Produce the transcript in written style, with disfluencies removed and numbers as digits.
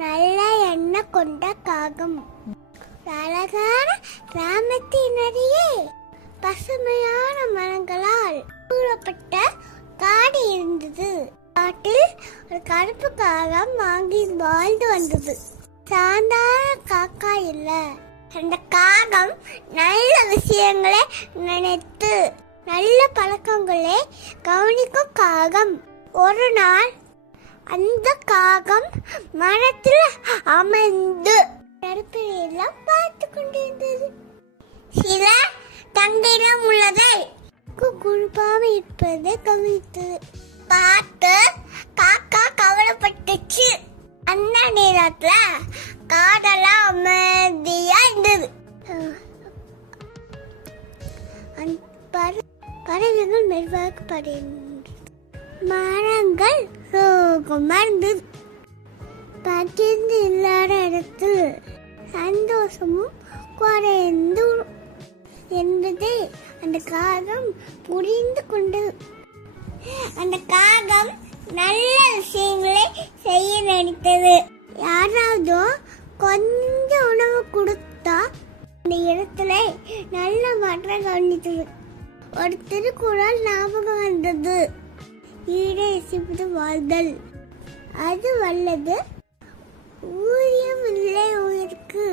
நல்ல எண்ணெய் கொண்ட காகம். அழகான கிராமத்தினரையே பசுமையான மரங்களால் சூழப்பட்ட காடு இருந்தது. காட்டில் ஒரு கருப்பு காகம் வாங்கி வாழ்ந்து வந்தது. சாதாரண காக்கா இல்ல, அந்த காகம் நல்ல விஷயங்களை நினைத்து நல்ல பழக்கங்களை கவனிக்கும் காகம். ஒரு நாள் அந்த காகம் மரத்தில் அமர்ந்து எல்லாம் பார்த்து கொண்டிருந்தது. சில தங்களிடம் உள்ளதை குழுப்பாக இருப்பதை கவனித்தது. பார்த்து காக்கா கவலைப்பட்டுச்சு. அந்த நேரத்துல காடெல்லாம் அமைதியா இருந்தது. பறவைகள் மெதுவாக பறந்தது. மரங்கள் சோகமா இருந்தது. பகிர்ந்து இல்லாத இடத்தில் சந்தோஷமும் குறைந்து என்பதை அந்த காகம் புரிந்து கொண்டது. அந்த காகம் நல்ல விஷயங்களை செய்ய நினைத்தது. யாராவது கொஞ்சம் உணவு கொடுத்தா அந்த இடத்துல நல்ல மாற்றம் கவனித்தது. ஒரு திருக்குறள் ஞாபகம் வந்தது. ஈடே சிப்பது வாழ்தல், அது வல்லது, ஊதியம் இல்லை உயிருக்கு.